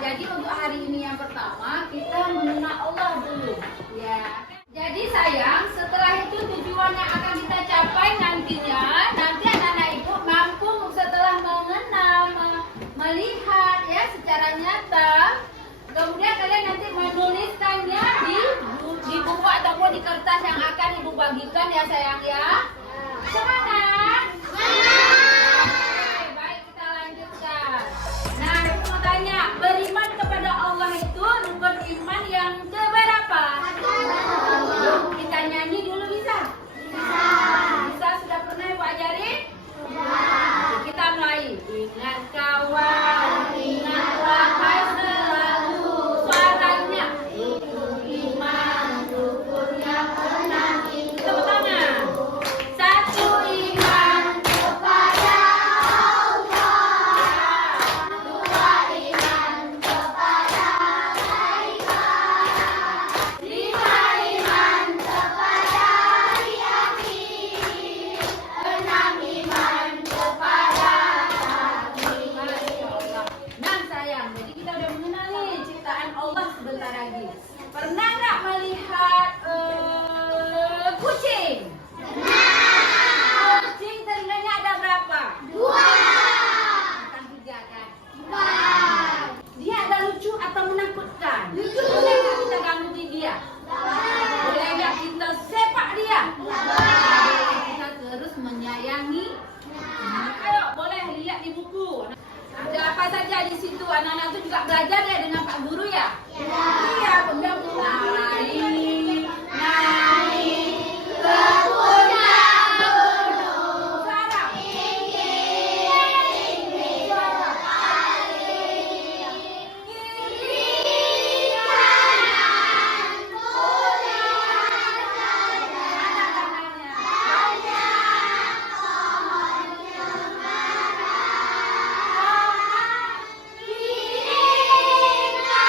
jadi untuk hari ini yang pertama kita mengenal Allah dulu, ya. Jadi sayang, setelah itu tujuan yang akan kita capai nantinya, nanti anak-anak ibu mampu setelah mengenal, melihat ya secara nyata. Kemudian kalian nanti menuliskannya di buku ataupun di kertas yang akan ibu bagikan ya sayang ya. Semangat! Oke, baik kita lanjutkan. Nah, aku mau tanya, beriman kepada Allah itu rukun iman yang keberapa? Kita nyanyi dulu bisa? Bisa, sudah pernah ibu ajarin? Kita mulai. Ingat kawan, ingatlah hai selalu. Suaranya rukun iman, rukun yang enam itu. Tepuk tangan. Satu, iman kepada Allah. Dua, iman kepada malaikat. Lima, iman kepada hari akhir. Enam, iman kepada takdir. Masya Allah. Nah sayang, jadi kita udah mengenali ciptaan Allah sebentar lagi. Pernah nggak melihat kucing? Kucing telinganya ada berapa? Dua. Bukan tiga kan? Dia ada lucu atau menakutkan? Lucu. Boleh nggak kita ganggu dia? Boleh nggak kita sepak dia? Boleh kita terus menyayangi? Ayo, boleh lihat di buku. Ada apa saja di situ? Anak-anak itu juga belajar ya dengan Pak Guru ya? Iya, kemudian naik ke puncak gunung. Suara. Suara. Kiri kanan, pulihan saja. Banyak pohon cemara. Kiri kanan, pulihan saja.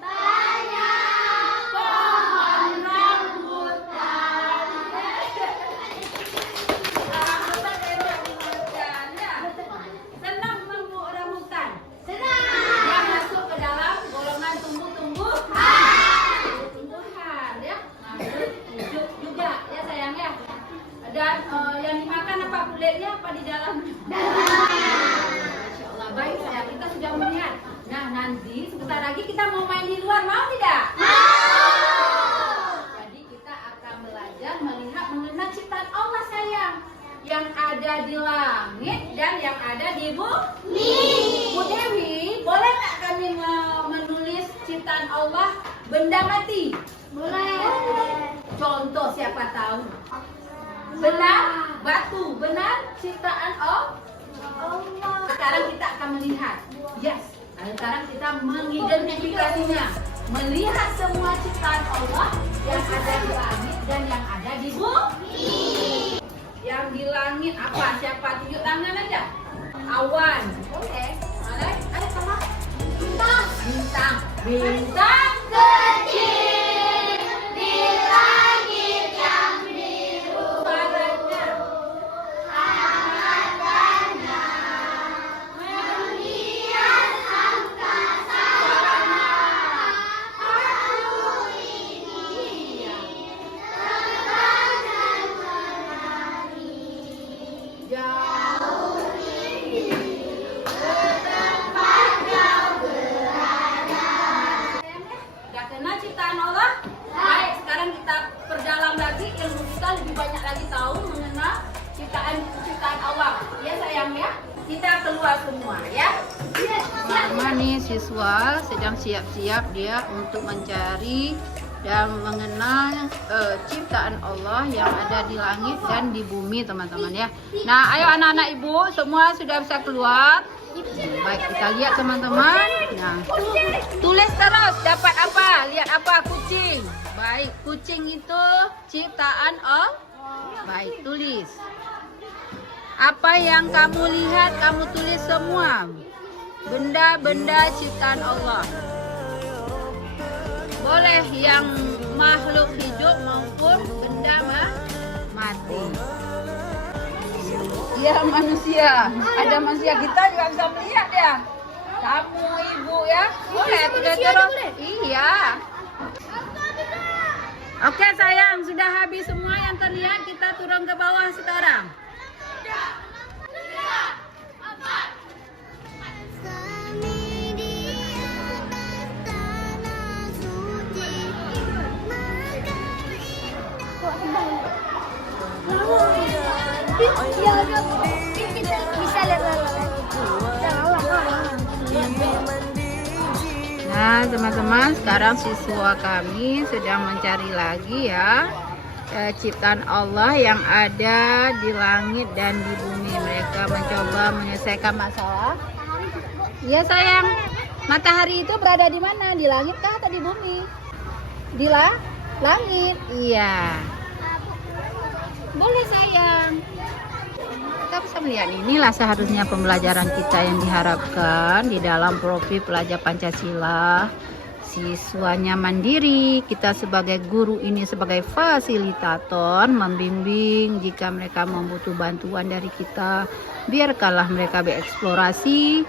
Banyak pohon rambutan. Rambutan ya. Senang menunggu rambutan. Yang masuk ke dalam golongan tumbuh-tumbuhan. Tumbuhan ya. Masuk juga ya sayang ya. Dan yang dimakan apa kulitnya apa di dalam? Masya Allah, baik sayang, kita sudah melihat. Nah nanti sebentar lagi kita mau main di luar, mau tidak? Jadi kita akan belajar melihat mengenal ciptaan Allah sayang, yang ada di langit dan yang ada di bumi. Bu Dewi, boleh nggak kami menulis ciptaan Allah benda mati? Boleh. Contoh siapa tahu? Benar, batu, benar ciptaan Allah. Sekarang kita akan melihat. Yes. Sekarang kita mengidentifikasinya, melihat semua ciptaan Allah yang ada di langit dan yang ada di bumi. Yang di langit apa? Siapa? Tunjuk tangan aja. Awan. Oke. Ada apa? Bintang. Bintang. Bintang kecil di langit yang biru. Suaranya. Angkatnya menghias angkasa. Suaranya. Aku ini terbang dan menari. Jauh tinggi ke tempat kau berada. Udah kenal ciptaan Allah? Baik, sekarang kita perdalam lagi ilmu kita, lebih banyak lagi tahu mengenal ciptaan Allah. Ya sayang ya. Kita keluar semua ya. Mama nih siswa sedang siap-siap dia untuk mencari dan mengenal ciptaan Allah yang ada di langit dan di bumi teman-teman ya. Nah ayo anak-anak ibu semua sudah bisa keluar. Baik kita lihat teman-teman. Nah tulis terus dapat apa? Lihat apa? Kucing. Baik kucing itu ciptaan Allah. Baik tulis. Apa yang kamu lihat kamu tulis semua. Benda-benda ciptaan Allah. Boleh yang makhluk hidup maupun benda mati. Ya manusia. Ada manusia kita juga bisa melihat ya. Kamu ibu ya. Boleh sudah terus. Iya. Oke sayang, sudah habis semua yang terlihat. Kita turun ke bawah sekarang. Nah teman-teman, sekarang siswa kami sedang mencari lagi ya ciptaan Allah yang ada di langit dan di bumi. Mereka mencoba menyelesaikan masalah. Iya sayang, matahari itu berada di mana? Di langit kah atau di bumi? Di langit. Iya. Boleh sayang. Kita bisa melihat inilah seharusnya pembelajaran kita yang diharapkan di dalam profil pelajar Pancasila. Siswanya mandiri, kita sebagai guru ini sebagai fasilitator membimbing jika mereka membutuh bantuan dari kita. Biarkanlah mereka bereksplorasi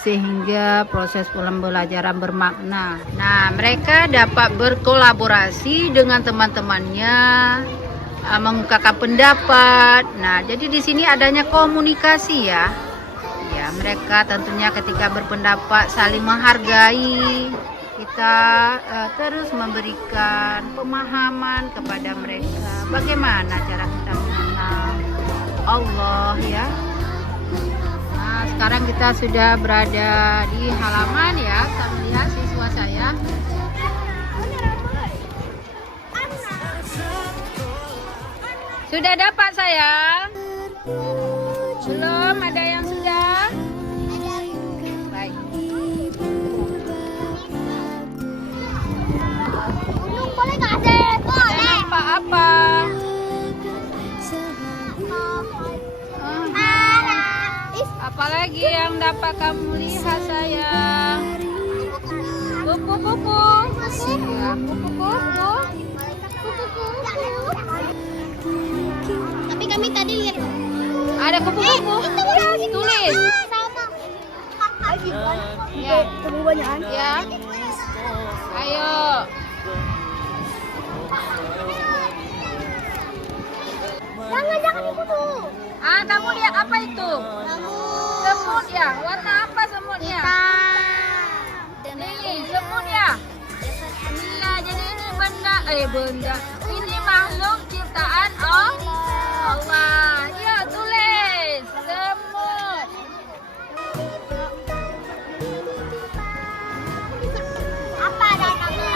sehingga proses pembelajaran bermakna. Nah, mereka dapat berkolaborasi dengan teman-temannya, mengungkapkan pendapat. Nah, jadi di sini adanya komunikasi ya. Ya, mereka tentunya ketika berpendapat saling menghargai. Kita terus memberikan pemahaman kepada mereka bagaimana cara kita mengenal Allah ya. Nah, sekarang kita sudah berada di halaman ya. Saya melihat siswa saya. Sudah dapat sayang? Belum ada yang sudah? Baik. Boleh nggak ada? Boleh. Nampak apa? Apalagi yang dapat kamu lihat sayang? Kupu-kupu. Ya, kupu-kupu. Tapi kami tadi lihat. Ada kupu-kupu. Tulis. Sama. Ya. Kebanyakan. Ya. Ayo. Jangan dikutuk. Kamu lihat apa itu? Semut ya. Warna apa semutnya? Ini semut ya. Iya, jadi ini benda. Ini makhluk ciptaan Allah. Ya, tulis semut. Apa ada nama?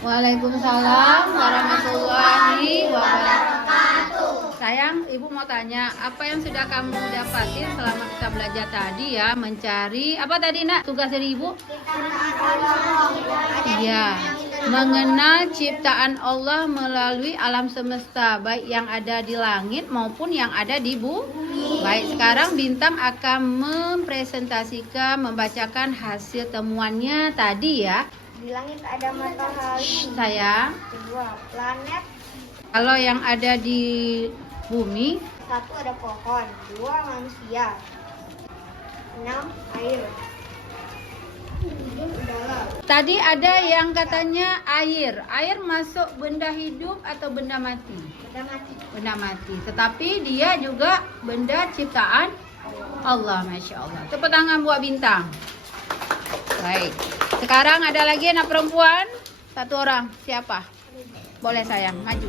Waalaikumsalam warahmatullahi wabarakatuh. Sayang, ibu mau tanya, apa yang sudah kamu dapatin selama kita belajar tadi ya, mencari apa tadi nak tugas dari ibu? Iya, mengenal ciptaan Allah melalui alam semesta, baik yang ada di langit maupun yang ada di bumi. Baik, sekarang Bintang akan mempresentasikan, membacakan hasil temuannya tadi ya. Di langit ada matahari, Sayang, dua planet, kalau yang ada di bumi, satu ada pohon, dua manusia, 6 air, 7 udara. tadi ada yang katanya air. Air masuk benda hidup atau benda mati? Benda mati. Benda mati. Tetapi dia juga benda ciptaan Allah, Masya Allah. Tepuk tangan buat Bintang. Baik. Sekarang ada lagi anak perempuan. Satu orang. Siapa? Boleh sayang, maju.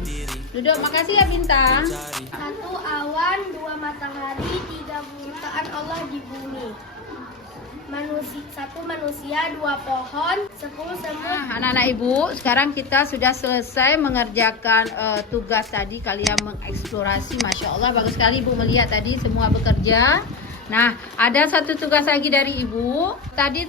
Duduk, makasih ya Bintang. Satu awan, dua matahari, tiga ciptaan Allah di bumi. Satu manusia, dua pohon, 10 semut. Nah, anak-anak ibu, sekarang kita sudah selesai mengerjakan tugas tadi. Kalian mengeksplorasi, Masya Allah. Bagus sekali ibu melihat tadi semua bekerja. Nah, ada satu tugas lagi dari ibu. Tadi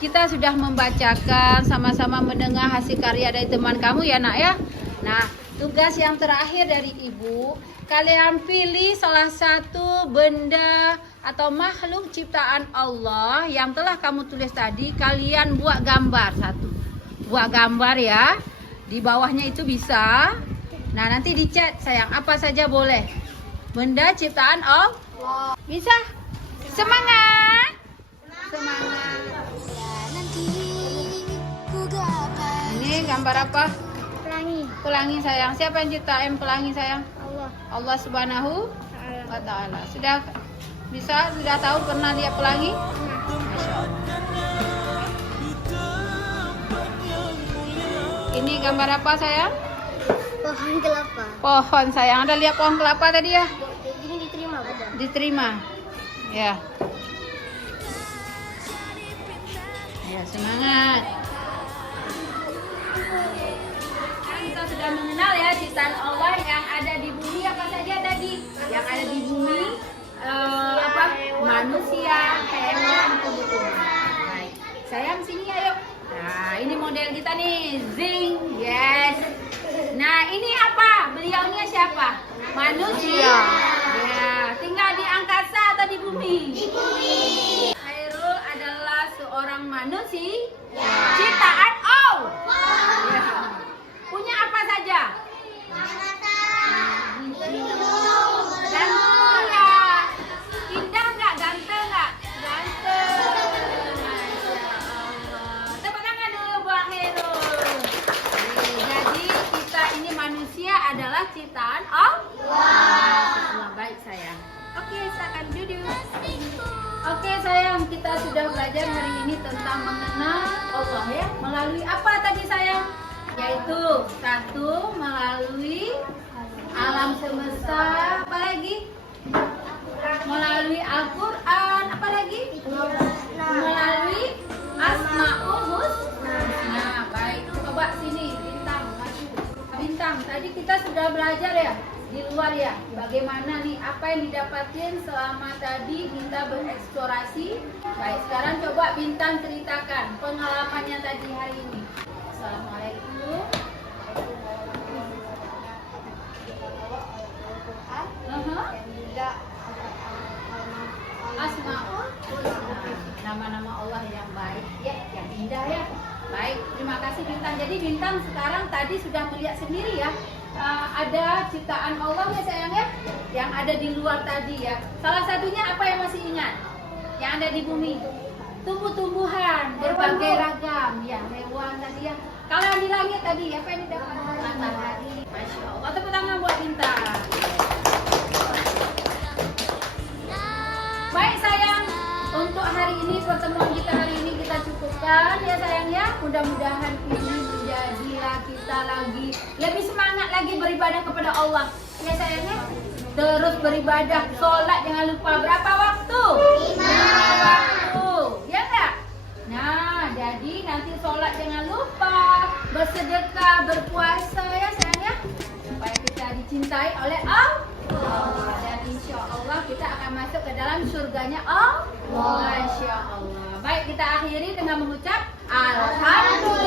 kita sudah membacakan, sama-sama mendengar hasil karya dari teman kamu ya nak ya. Nah, tugas yang terakhir dari ibu, kalian pilih salah satu benda atau makhluk ciptaan Allah yang telah kamu tulis tadi, kalian buat gambar satu. Buat gambar ya. Di bawahnya itu bisa. Nah, nanti dicat sayang, apa saja boleh. Benda ciptaan Allah. Bisa? Semangat. Semangat. Ini gambar apa? Pelangi. Pelangi sayang. Siapa yang ciptain pelangi sayang? Allah. Allah Subhanahu wa ta'ala. Sudah bisa? Sudah tahu pernah lihat pelangi? Masya Allah. Ini gambar apa sayang? Pohon kelapa. Pohon sayang. Ada lihat pohon kelapa tadi ya? Ini diterima, Bunda. Diterima. Ya. Ya, semangat. Sekarang kita sudah mengenal ya ciptaan Allah yang ada di bumi apa saja tadi. Yang ada di bumi apa? Manusia, hewan, tumbuh-tumbuhan. Baik. Sayang sini ayo. Nah, ini model kita nih, Zing. Yes. Nah, ini apa? Beliaunya siapa? Manusia. Ya, tinggal di angkasa atau di bumi? Di bumi. Khairul adalah seorang manusia ciptaan Allah. Ya. Punya apa saja? Ganteng nggak? Indah nggak? Ganteng nggak? Ganteng. Masya Allah. Tepuk tangan dulu buat Khairul. Jadi kita ini manusia adalah ciptaan Allah. Baik sayang. Oke, silakan duduk. Oke sayang, kita sudah belajar hari ini tentang mengenal Allah ya. Melalui apa tadi sayang? Yaitu satu, melalui alam semesta, apa lagi? Melalui Al-Quran, apa lagi? Melalui Asmaul Husna. Nah, baik. Coba sini, Bintang, maju. Bintang, tadi kita sudah belajar ya di luar ya. Bagaimana nih apa yang didapatin selama tadi kita bereksplorasi. Baik, sekarang coba Bintang ceritakan pengalamannya tadi hari ini. Assalamualaikum. Asmaul Husna, nama-nama Allah yang baik ya, yang indah ya. Baik, terima kasih Bintang. Jadi Bintang sekarang tadi sudah melihat sendiri ya, ada ciptaan Allah ya sayang ya, yang ada di luar tadi ya. Salah satunya apa yang masih ingat? Yang ada di bumi, tumbuh-tumbuhan berbagai ragam ya, hewan tadi ya. Kalau yang di langit tadi apa yang didapat? Matahari. Masya Allah. Tepuk tangan buat Bintang. Baik sayang, untuk hari ini pertemuan kita hari ini kita cukupkan ya sayang ya. Mudah-mudahan ini menjadilah kita lagi lebih semangat lagi beribadah kepada Allah ya sayang ya. Terus beribadah, sholat jangan lupa berapa waktu? 5 waktu, ya enggak? Nah, jadi nanti sholat jangan lupa, bersedekah, berpuasa ya sayang ya, supaya kita dicintai oleh Allah. Dan insya Allah kita akan masuk ke dalam surganya Allah. Masya Allah. Baik, kita akhiri dengan mengucap Alhamdulillah.